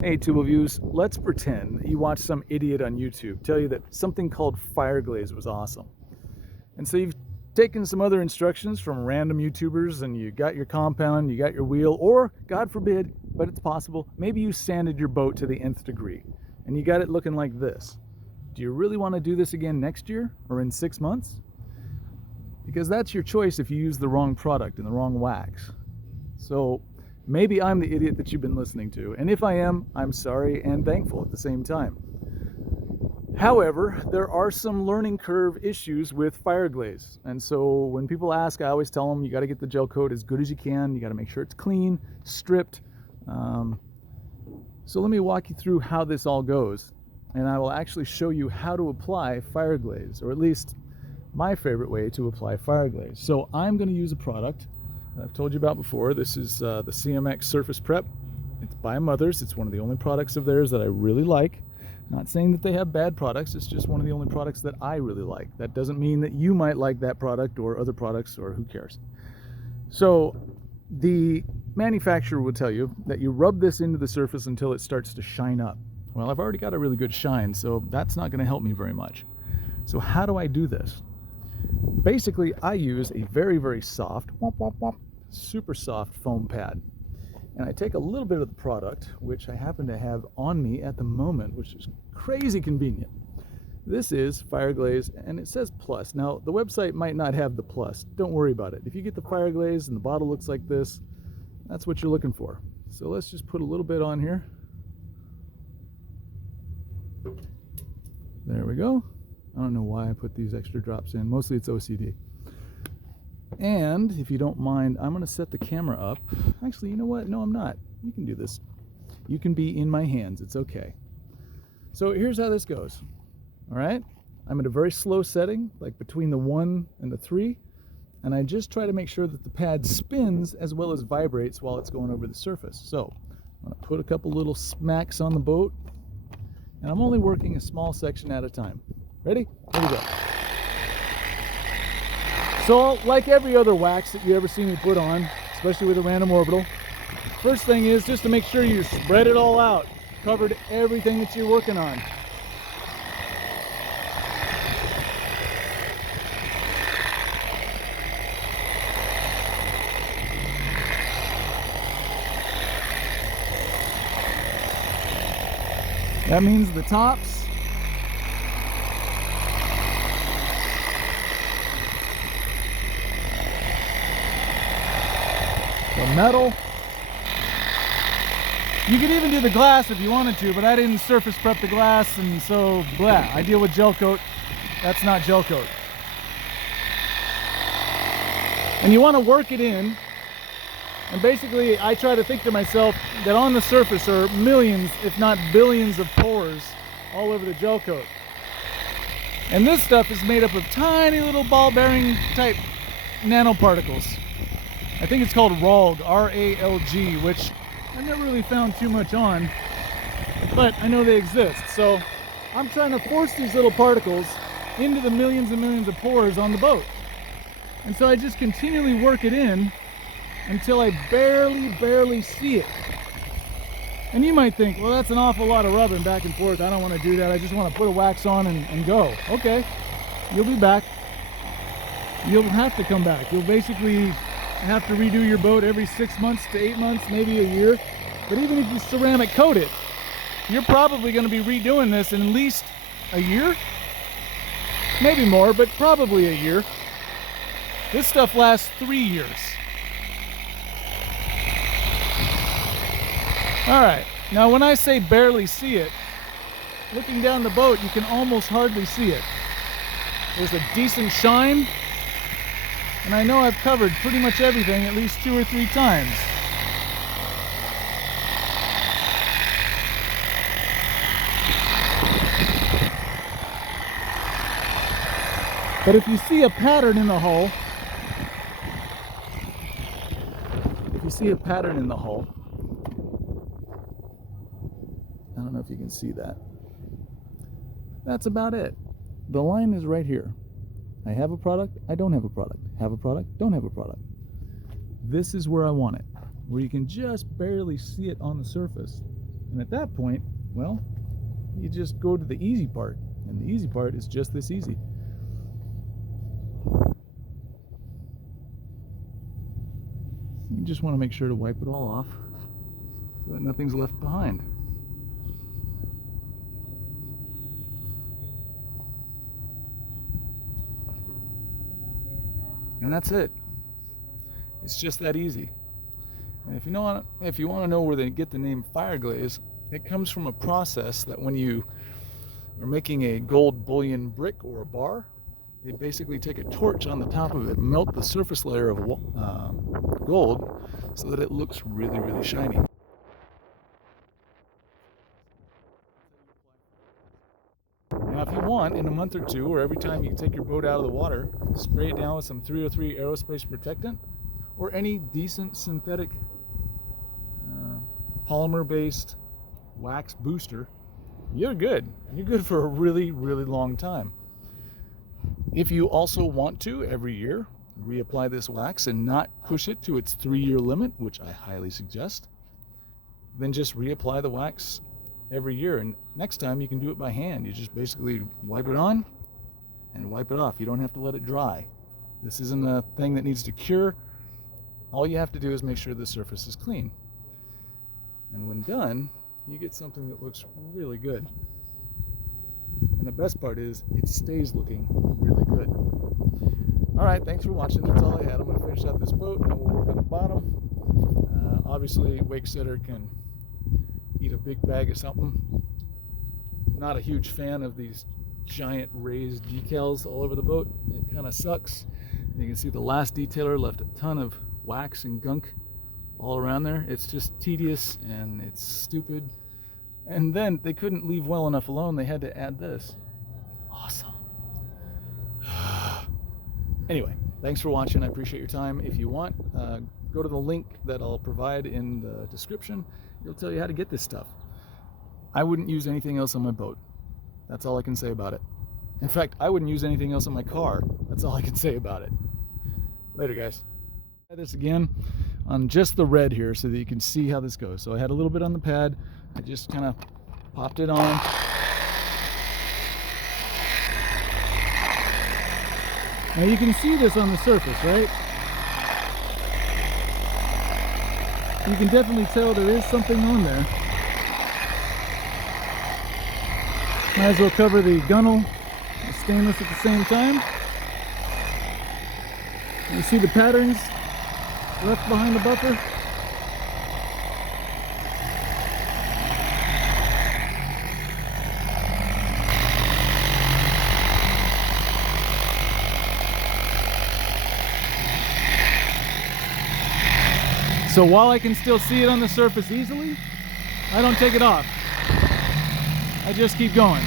Hey, TubeViews, let's pretend that you watched some idiot on YouTube tell you that something called fire glaze was awesome. And so you've taken some other instructions from random YouTubers and you got your compound, you got your wheel, or God forbid, but it's possible, maybe you sanded your boat to the nth degree and you got it looking like this. Do you really want to do this again next year or in 6 months? Because that's your choice if you use the wrong product and the wrong wax. So maybe I'm the idiot that you've been listening to, and if I am, I'm sorry and thankful at the same time. However, there are some learning curve issues with fire glaze, and so when people ask, I always tell them you got to get the gel coat as good as you can. You got to make sure it's clean, stripped. So let me walk you through how this all goes, and I will actually show you how to apply fire glaze, or at least my favorite way to apply fire glaze. So I'm going to use a product I've told you about before. This is the CMX Surface Prep. It's by Mothers. It's one of the only products of theirs that I really like. Not saying that they have bad products, it's just one of the only products that I really like. That doesn't mean that you might like that product or other products, or who cares. So the manufacturer will tell you that you rub this into the surface until it starts to shine up. Well, I've already got a really good shine, so that's not going to help me very much. So how do I do this? Basically, I use a very, very soft, super soft foam pad. And I take a little bit of the product, which I happen to have on me at the moment, which is crazy convenient. This is fire glaze, and it says plus. Now, the website might not have the plus. Don't worry about it. If you get the fire glaze and the bottle looks like this, that's what you're looking for. So let's just put a little bit on here. There we go. I don't know why I put these extra drops in. Mostly it's OCD. And if you don't mind, I'm going to set the camera up. Actually, you know what? No, I'm not. You can do this. You can be in my hands. It's okay. So here's how this goes. All right? I'm at a very slow setting, like between the 1 and the 3. And I just try to make sure that the pad spins as well as vibrates while it's going over the surface. So I'm going to put a couple little smacks on the boat. And I'm only working a small section at a time. Ready? Here we go. So, like every other wax that you ever see me put on, especially with a random orbital, first thing is just to make sure you spread it all out, covered everything that you're working on. That means the tops, the metal. You could even do the glass if you wanted to, but I didn't surface prep the glass, and so blah. I deal with gel coat. That's not gel coat. And you want to work it in, and basically I try to think to myself that on the surface are millions, if not billions, of pores all over the gel coat. And this stuff is made up of tiny little ball bearing type nanoparticles. I think it's called RALG, R-A-L-G, which I've never really found too much on, but I know they exist. So I'm trying to force these little particles into the millions and millions of pores on the boat. And so I just continually work it in until I barely see it. And you might think, well, that's an awful lot of rubbing back and forth. I don't want to do that. I just want to put a wax on and go. Okay, you'll be back. You'll have to come back. You'll basically have to redo your boat every 6 months to 8 months, maybe a year. But even if you ceramic coat it, you're probably going to be redoing this in at least a year, maybe more, but probably a year. This stuff lasts 3 years. All right, now when I say barely see it, looking down the boat, you can almost hardly see it. There's a decent shine, and I know I've covered pretty much everything at least 2 or 3 times. But if you see a pattern in the hull, I don't know if you can see that. That's about it. The line is right here. I have a product, I don't have a product. Have a product, don't have a product. This is where I want it, where you can just barely see it on the surface. And And at that point, well, you just go to the easy part. And the easy part is just this easy. You just want to make sure to wipe it all off so that nothing's left behind. And that's it. It's just that easy. And if you want to know where they get the name fire glaze, it comes from a process that when you are making a gold bullion brick or a bar, they basically take a torch on the top of it, melt the surface layer of gold so that it looks really, really shiny. Now, if you want, in a month or two, or every time you take your boat out of the water, spray it down with some 303 aerospace protectant or any decent synthetic polymer-based wax booster, you're good. You're good for a really, really long time. If you also want to, every year, reapply this wax and not push it to its 3-year limit, which I highly suggest, then just reapply the wax every year. And next time you can do it by hand. You just basically wipe it on and wipe it off. You don't have to let it dry. This isn't a thing that needs to cure. All you have to do is make sure the surface is clean. And when done, you get something that looks really good. And the best part is it stays looking really good. All right, thanks for watching. That's all I had. I'm going to finish out this boat and then we'll work on the bottom. Obviously, wake setter can eat a big bag of something. Not a huge fan of these giant raised decals all over the boat. It kind of sucks. And you can see the last detailer left a ton of wax and gunk all around there. It's just tedious and it's stupid. And then they couldn't leave well enough alone. They had to add this. Awesome. Anyway, thanks for watching. I appreciate your time. If you want, go to the link that I'll provide in the description. It'll tell you how to get this stuff. I wouldn't use anything else on my boat. That's all I can say about it. In fact, I wouldn't use anything else on my car. That's all I can say about it. Later, guys. Try this again on just the red here so that you can see how this goes. So I had a little bit on the pad. I just kind of popped it on. Now you can see this on the surface, right? You can definitely tell there is something on there. Might as well cover the gunnel and stainless at the same time. You see the patterns left behind the buffer? So while I can still see it on the surface easily, I don't take it off. I just keep going.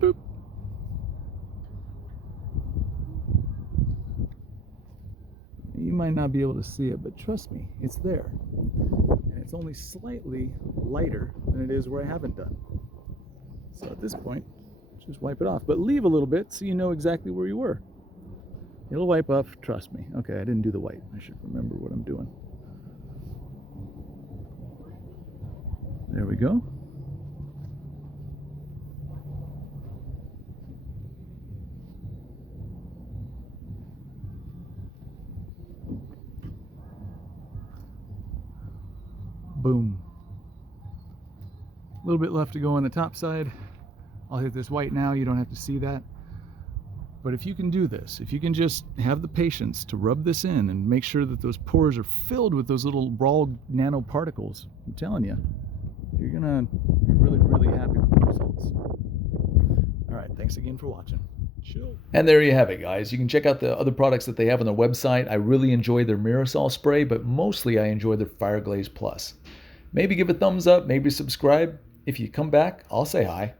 Boop. You might not be able to see it, but trust me, it's there. And it's only slightly lighter than it is where I haven't done. So at this point, just wipe it off, but leave a little bit so you know exactly where you were. It'll wipe off, trust me. Okay, I didn't do the white. I should remember what I'm doing. There we go. Boom. A little bit left to go on the top side. I'll hit this white now, you don't have to see that. But if you can do this, if you can just have the patience to rub this in and make sure that those pores are filled with those little raw nanoparticles, I'm telling you, you're gonna be really, really happy with the results. All right, thanks again for watching. Chill. And there you have it, guys. You can check out the other products that they have on their website. I really enjoy their Mirasol spray, but mostly I enjoy their Fire Glaze Plus. Maybe give a thumbs up, maybe subscribe. If you come back, I'll say hi.